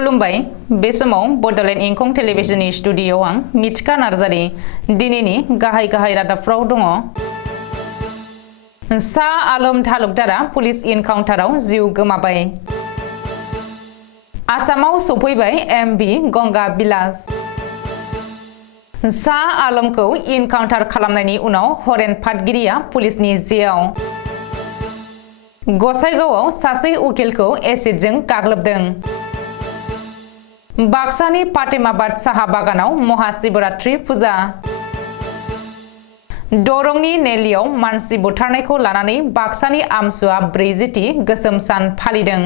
खुलुमबाय बे समाव बडोलेण्ड इंखं टेलिभिजननि स्टुडिय'आव आं मिथिखा नार्जारी दिनैनि गाहाय रादाबफ्राव दङ। शाह आलम तालुकदारा पुलिस इनकाउन्टाराव जिउ गोमाबाय। आसामाव सफैबाय एमपि गंगा बिलास। शाह आलमखौ इनकाउन्टार खालामनायनि उनाव हरेन फादगिरिया पुलिसनि जेआव। गसाइगावआव सासे उकिलखौ एसिडजों गाग्लोबदों। बाक्सानि फातेमाबाद साहा बागानाव महाशिवरात्रि फुजा। दरंनि नेलियाव मानसि बुथारनायखौ लानानै बाक्सानि आमसुआ 40थि गोसोम सान फालिदों।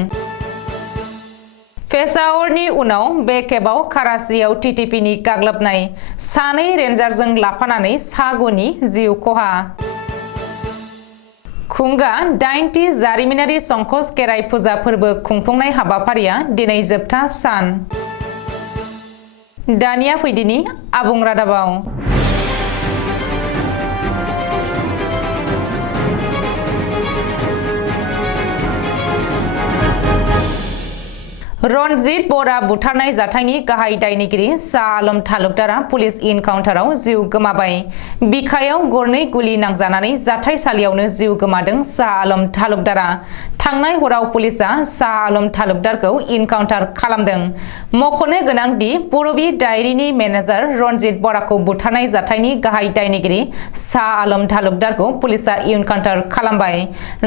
पेशावरनि उनाव बे खेबाव कराचियाव टिटिपिनि गाग्लोबनाय, सानै रेन्जारजों लाफानानै सागुनि जिउ खहा। खुंगा 8थि जारिमिनारि संकस खेराइ फुजा फोरबो खुंफुंनाय हाबाफारिया दिनै जोबथा सान। दानिया फैदिनि आबुं रादाबाव। रनजित बरा बुथारनाय जाथायनि गाहाय दायनिगिरि शाह आलम तालुकदारा पुलिस इनकाउन्टाराव जिउ गोमाबाय। बिखायाव गरनै गुलि नांजानानै जाथायसालियावनो जिउ गोमादों शाह आलम तालुकदारा। थांनाय हराव पुलिसआ शाह आलम तालुकदारखौ इनकाउन्टार खालामदों। मख'नो गोनांदि बरबि डायरीनि मेनेजार रनजित बराखौ बुथारनाय जाथायनि गाहाय दायनिगिरि शाह आलम तालुकदारखौ पुलिसआ इनकाउन्टार खालामबाय।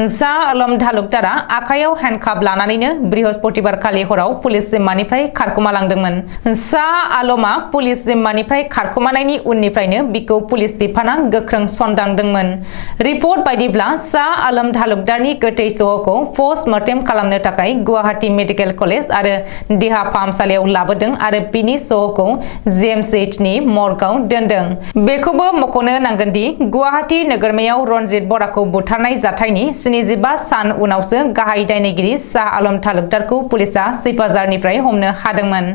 शाह आलम तालुकदारा आखायाव हेन्डकाफ लानानैनो बृहस्पतिबारखालि हराव पुलिस जिम्मानिफ्राय खारखोमालांदोंमोन। शाह आलमआ पुलिस जिम्मानिफ्राय खारखोमानायनि उननिफ्रायनो बिखौ पुलिस बिफाना गोख्रों सनदांदोंमोन। रिपर्ट बायदिब्ला शाह आलम तालुकदारनि गोथै सहखौ पस्टमर्टेम खालामनो थाखाय गुवाहाटी मेडिकेल कलेज आरो देहा फाहामसालियाव लाबोदों आरो बिनि सहखौ जेएमसीएचनि मर्गआव दोनदों। बेखौबो मख'नो नांगोनदि गुवाहाटी नोगोरमायाव रनजित बराखौ बुथारनाय जाथायनि 75 सान उनावसो गाहाय दायनिगिरि शाह आलम तालुकदारखौ पुलिसआ बाजारनिफ्राय हमनो हादोंमोन।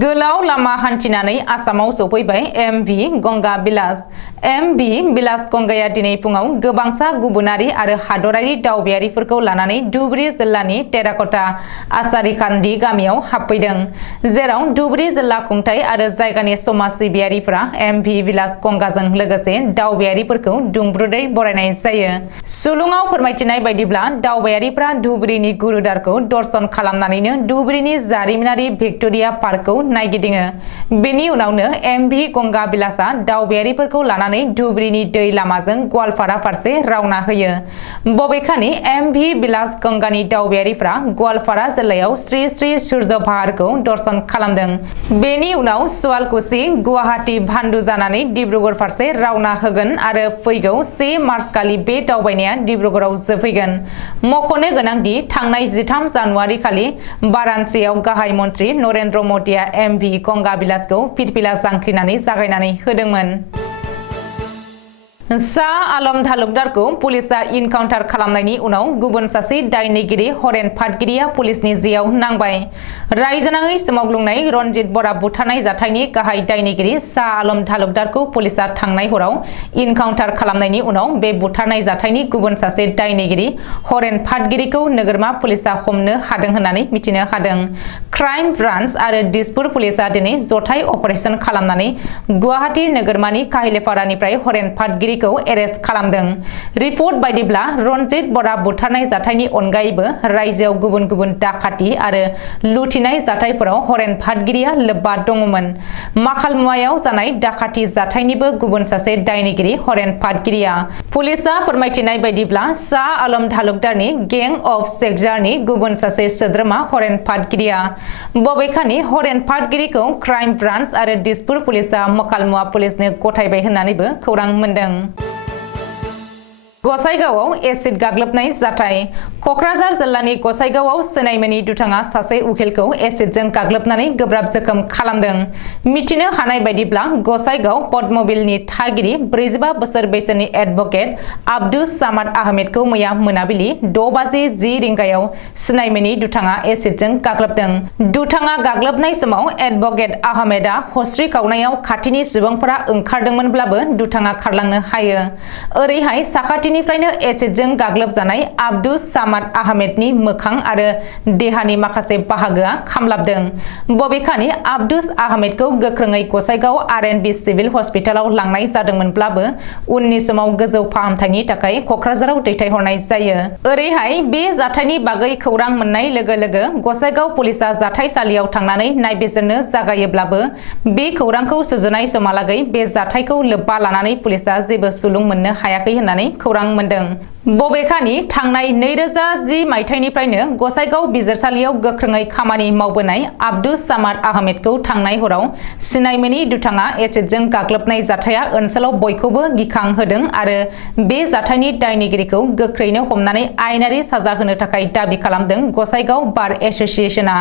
गोलाव लामा हान्थिनानै आसामाव सफैबाय एमभि गंगा बिलास। एमभि बिलास गंगाया दिनै फुङाव गोबांसा गुबुनारि आरो हादरारि दावबायारिफोरखौ लानानै धुबुरी जिल्लानि टेराकटा आसारिखान्दी गामियाव हाबफैदों, जेराव धुबुरी जिल्ला खुंथाय आरो जायगानि समाज सिबियारिफोरा एमभि बिलास गंगाजों लोगोसे दावबायारिफोरखौ दुंब्रुदै बरायनाय जायो। सुलुङाव फोरमायथिनाय बायदिब्ला दावबायारिफोरा धुबुरीनि गुरुद्वारखौ दर्शन खालामनानैनो धुबुरीनि जारिमिनारि भिक्ट'रिया पार्कखौ नायगिदिङो। बेनि उनावनो एमभि गंगा बिलासआ दावबायारिफोरखौ लानानै धुबुरीनि दै लामाजों गवालपारा फारसे रावना होयो। बबेखानि एमभि बिलास गंगानि दावबायारिफ्रा गवालपारा जिल्लायाव श्री श्री सूर्य पाहारखौ दर्शन खालामदों। बेनि उनाव सुवालकुसि, गुवाहाटी, भान्डु जानानै डिब्रुगड़ फारसे रावना होगोन आरो फैगौ 1 मार्चखालि बे दावबायनाया डिब्रुगड़आव जोबहैगोन। मख'नो गोनांदि थांनाय 13 जानुवारि खालि वाराणसियाव गाहाय मन्त्रि नरेन्द्र मदिया एमभि गंगा बिलासखौ फिरफिला जांख्रिनानै जागायनानै होदोंमोन। शाह आलम तालुकदारखौ पुलिसआ इनकाउन्टार खालामनायनि उनाव गुबुन सासे दायनिगिरि हरेन फादगिरिया पुलिसनि जेआव नांबाय। रायजोनाङै सोमावग्लुंनाय रनजित बरा बुथारनाय जाथायनि गाहाय दायनिगिरि शाह आलम तालुकदारखौ पुलिसआ थांनाय हराव इनकाउन्टार खालामनायनि उनाव बे बुथारनाय जाथायनि गुबुन सासे दायनिगिरि हरेन फादगिरिखौ नोगोरमा पुलिसआ हमनो हादों होननानै मिथिनो हादों। क्राइम ब्रान्च आरो दिसपुर पुलिसआ दिनै जथाय अपारेसन खालामनानै गुवाहाटी नोगोरमानि काहिलेपारानिफ्राय हरेन फादगिरि एरेस्ट खालामदों। रिपर्ट बायदिब्ला रनजित बरा बुथारनाय जाथायनि अनगायैबो रायजोआव गुबुन गुबुन डाकाति आरो लुथिनाय जाथायफोराव हरेन फादगिरिया लोब्बा दङमोन। माखालमुवायाव जानाय डाकाति जाथायनिबो गुबुन सासे दायनिगिरि हरेन फादगिरिया। पुलिसआ फोरमायथिनाय बायदिब्ला शाह आलम तालुकदारनि गें अफ शेखजारनि गुबुन सासे सोद्रोमा हरेन फादगिरिया। बबेखानि हरेन फादगिरिखौ क्राइम ब्रान्च आरो दिसपुर पुलिसआ माखालमुवा पुलिसनो गथायबाय होननानैबो खौरां मोनदों। गसाइगावआव एसिड गाग्लोबनाय जाथाय। क'क्राझार जिल्लानि गसाइगावआव सिनायमोनि दुथाङा सासे उकिलखौ एसिडजों गाग्लोबनानै गोब्राब जोखोम खालामदों। मिथिनो हानाय बायदिब्ला गसाइगाव पद्मबिलनि थागिरि 45 बोसोर बैसोनि एडभकेट आब्दुस सामाद आहमेदखौ मैया मोनाबिलि 6:10 रिंगायाव सिनायमोनि दुथाङा एसिडजों गाग्लोबदों। दुथाङा गाग्लोबनाय समाव एडभकेट आहमेदआ हस्रि खावनायाव खाथिनि सुबुंफोरा ओंखारदोंमोनब्लाबो दुथाङा खारलांनो हायो। ओरैहाय साखाथि खाथिनिफ्रायनो एसिडजों गाग्लोबजानाय आब्दुस सामाद आहमेदनि मोखां आरो देहानि माखासे बाहागोआ खामलाबदों। बबेखानि आब्दुस आहमेदखौ गोख्रोङै गसाइगाव आर.एन.बि सिभिल हस्पिटालाव लांनाय जादोंमोनब्लाबो उननि समाव गोजौ फाहामथायनि थाखाय क'क्राझाराव दैथायहरनाय जायो। ओरैहाय बे जाथायनि बागै खौरां मोननाय लोगो लोगो गसाइगाव पुलिसा जाथायसालियाव थांनानै नायबिजिरनो जागायोब्लाबो बे खौरांखौ सुजुनाय समहालागै बे जाथायखौ लोब्बा लानानै पुलिसा जेबो सुलुं मोननो हायाखै होननानै खौरां मोनदों। बबेखानि थांनाय 2010 मायथाइनिफ्रायनो गसाइगाव बिजिरसालियाव गोख्रोङै खामानि मावबोनाय आब्दुस सामाद आहमेदखौ थांनाय हराव सिनायमोनि दुथाङा एसिडजों गाग्लोबनाय जाथाया ओनसोलाव बयखौबो गिखां होदों आरो बे जाथायनि दायनिगिरिखौ गोख्रैनो हमनानै आयेनारि साजा होनो थाखाय दाबि खालामदों गसाइगाव बार एस'सिएशना।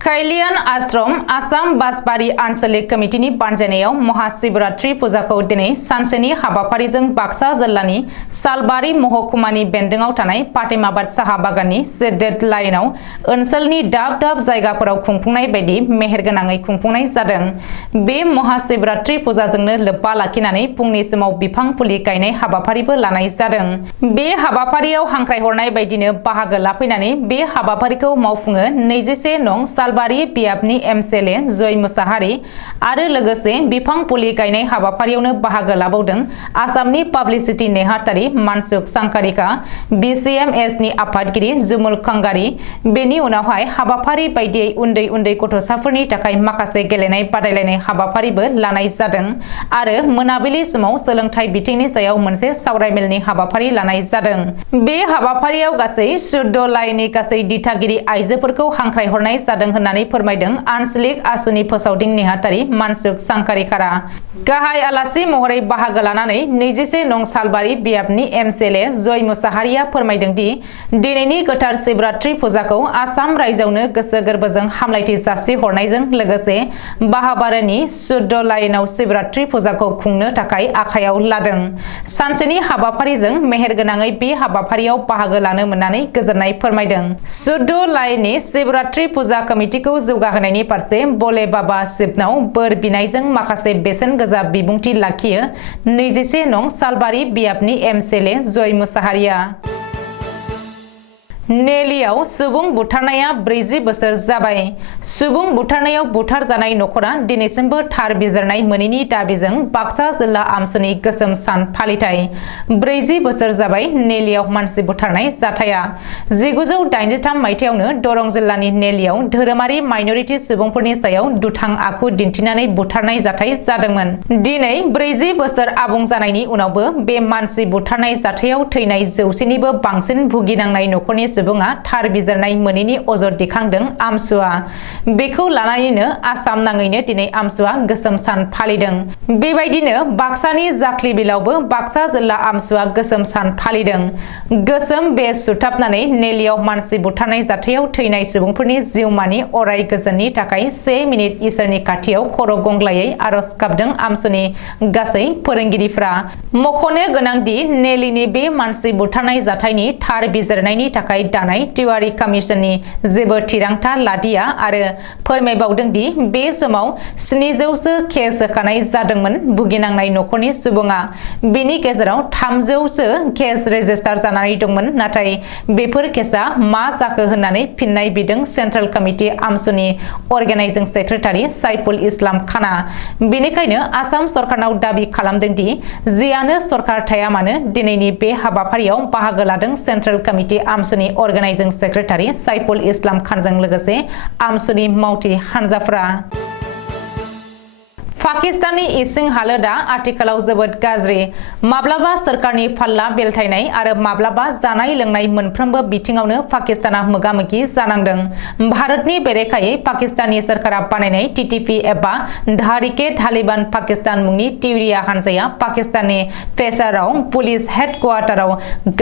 कैलियान आश्रम आसाम बासबारि आन्चलिक कमिटिनि बानजायनायाव महाशिवरात्रि फुजाखौ दिनै सानसेनि हाबाफारिजों बाक्सा जिल्लानि सालबारि महकुमानि बेन्दोंआव थानाय फातेमाबाद साहा बागाननि सिडेड लाइनआव ओनसोलनि दाब दाब जायगाफोराव खुंफुंनाय बायदि मेहेरगोनाङै खुंफुंनाय जादों। बे महाशिवरात्रि फुजाजोंनो लोब्बा लाखिनानै फुंनि समाव बिफां फुलि गायनाय हाबाफारिबो लानाय जादों। बे हाबाफारियाव हांख्रायहरनाय बायदिनो बाहागो लाफैनानै बे हाबाफारिखौ मावफुङो 21 नं सालबारि बियाबनि एमएलए जय मुसाहारि आरो लोगोसे बिफां फुलि गायनाय हाबाफारियावनो बाहागो लाबावदों आसामनि पाब्लिसिटि नेहाथारि मानसुक सांकारिका, बिसिएमएसनि आफादगिरि जुमुल खंगारी। बेनि उनावहाय हाबाफारि बायदियै उन्दै उन्दै गथ'साफोरनि थाखाय माखासे गेलेनाय बादायलायनाय हाबाफारिबो लानाय जादों आरो मोनाबिलि समाव सोलोंथाइ बिथिंनि सायाव मोनसे सावरायमेलनि हाबाफारि लानाय जादों। बे हाबाफारियाव गासै 14 लाइननि गासै दिथागिरि आइजोफोरखौ हांख्रायहरनाय जादों होननानै फोरमायदों आन्चलिक आसुनि फोसावदिं नेहाथारि मानसुक सांकारिकारा। गाहाय आलासि महरै बाहागो लानानै 21 नं सालबारि बियाबनि एमएलए जय मुसाहारिया फोरमायदों दि दिनैनि गोथार शिवरात्रि फुजाखौ आसाम रायजोआवनो गोसो गोरबोजों हामलायथि जासिहरनायजों लोगोसे बाहाबारिनि 14 लाइनआव शिवरात्रि फुजाखौ खुंनो थाखाय आखायाव लादों। सानसेनि हाबाफारिजों मेहेरगोनाङै बे हाबाफारियाव बाहागो लानो मोननानै गोजोननाय फोरमायदों। 14 लाइननि शिवरात्रि फुजा कमिटिखौ जौगाहोनायनि फारसे बले बाबा शिबनाव बोर बिनायजों माखासे बेसेन गोसा बिबुंथि लाखियो 21 नं सालबारि बियाबनि एमएलए जय मुसाहारिया। नेलियाव सुबुं बुथारनाया 40 बोसोर जाबाय। सुबुं बुथारनायाव बुथार जानाय नखरा दिनैसिमबो थार बिजिरनाय मोनैनि दाबिजों बाक्सा जिल्ला आमसुनि गोसोम सान फालिथाय। 40 बोसोर जाबाय नेलियाव मानसि बुथारनाय जाथाया। 1983 मायथाइयावनो दरं जिल्लानि नेलियाव धोरोमारि माइनरिटि सुबुंफोरनि सायाव दुथां आखु दिन्थिनानै बुथारनाय जाथाय जादोंमोन। दिनै 40 बोसोर आबुं जानायनि उनावबो बे मानसि बुथारनाय जाथायाव थैनाय 100निबो बांसिन भुगिनांनाय नखरनि सुबुङा थार बिजिरनाय मोनैनि अजद दिखांदों आमसुआ। बेखौ लानानैनो आसाम नाङैनो दिनै आमसुआ गोसोम सान फालिदों। बेबायदिनो बाक्सानि जाख्लिबिलावबो बाक्सा जिल्ला आमसुआ गोसोम सान फालिदों। गोसोम बेज सुथाबनानै नेलियाव मानसि बुथारनाय जाथायाव थैनाय सुबुंफोरनि जिउमानि अराय गोजोननि थाखाय 1 मिनिट इसोरनि खाथियाव खर' गंग्लायै आरज गाबदों आमसुनि गासै फोरोंगिरिफ्रा। मख'नो गोनांदि नेलिनि बे मानसि बुथारनाय जाथायनि थार बिजिरनायनि थाखाय दानाय तिवारी कमिसननि जेबो थिरांथा लादिया आरो फोरमायबावदों दि बे समाव 700सो केस होखानाय जादोंमोन भुगिनांनाय नखरनि सुबुङा। बेनि गेजेराव 300सो केस रेजिस्टार जानानै दंमोन। नाथाय बेफोर केसआ मा जाखो होननानै फिननाय बिदों सेन्ट्रेल कमिटि आमसुनि अर्गेनाइजिं सेक्रेटारि साइफुल इस्लाम खाना। बेनिखायनो आसाम सरकारनाव दाबि खालामदों दि जियानो सरकार थाया मानो दिनैनि बे हाबाफारियाव बाहागो लादों सेन्ट्रेल कमिटि आमसुनि अर्गेनाइजिं सेक्रेटारि साइफुल इस्लाम खानजों लोगोसे आमसुनि मावथि हानजाफ्रा। पाकिस्ताननि इसिं हालोदा आथिखालाव जोबोद गाज्रि। माब्लाबा सोरखारनि फाल्ला बेलथायनाय आरो माब्लाबा जानाय लोंनाय मोनफ्रोमबो बिथिङावनो पाकिस्ताना मोगा-मोगि जानांदों। भारतनि बेरेखायै पाकिस्ताननि सोरखारा बानायनाय टीटीपी एबा धारिके तालिबान पाकिस्तान मुंनि तिउरिया हानजाया पाकिस्ताननि पेशावराव पुलिस हेडक्वार्टाराव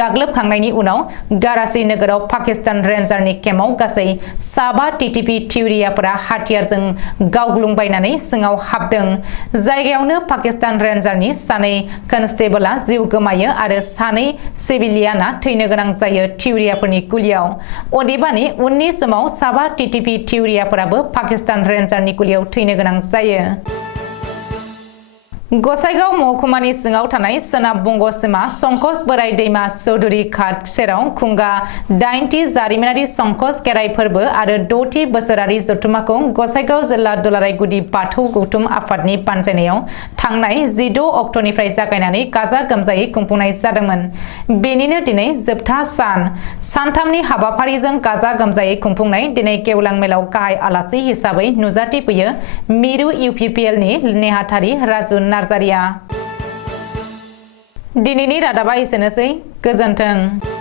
गाग्लोबखांनायनि उनाव कराची नोगोराव पाकिस्तान रेन्जारनि केम्पआव गासै 7 टीटीपी तिउरियाफोरा हाथियारजों गावग्लुंबायनानै सिङाव हाबदों। जायगायावनो पाकिस्तान रेन्जारनि 2 कनस्टेबलआ जिउ गोमायो आरो 2 सिभिलियाना थैनो गोनां जायो तिउरियाफोरनि गुलियाव। अदेबानि उननि समाव 7 टीटीपी तिउरियाफोराबो पाकिस्तान रेन्जारनि गुलियाव थैनो गोनां जायो। गसाइगाव महकुमानि सिङाव थानाय सोनाब बंगसिमा संकस बोराय दैमा चौधुरी घाट सेराव खुंगा 8थि जारिमिनारि संकस खेराइ फोरबो आरो 6थि बोसोरारि जथुम्माखौ गसाइगाव जिल्ला दुलाराय गुदि बाथौ गौथुम आफादनि बानजायनायाव थांनाय 16 अक्ट'निफ्राय जागायनानै गाजा गोमजायै खुंफुंनाय जादोंमोन। बेनिनो दिनै जोबथा सानथामनि हाबाफारिजों गाजा गोमजायै खुंफुंनाय दिनै गेवलां मेलाव गाहाय आलासि हिसाबै नुजाथिफैयो मिरु इउपिपिएलनि नेहाथारि राजु नार्जारिया। दिनैनि रादाबा एसेनोसै, गोजोन्थों।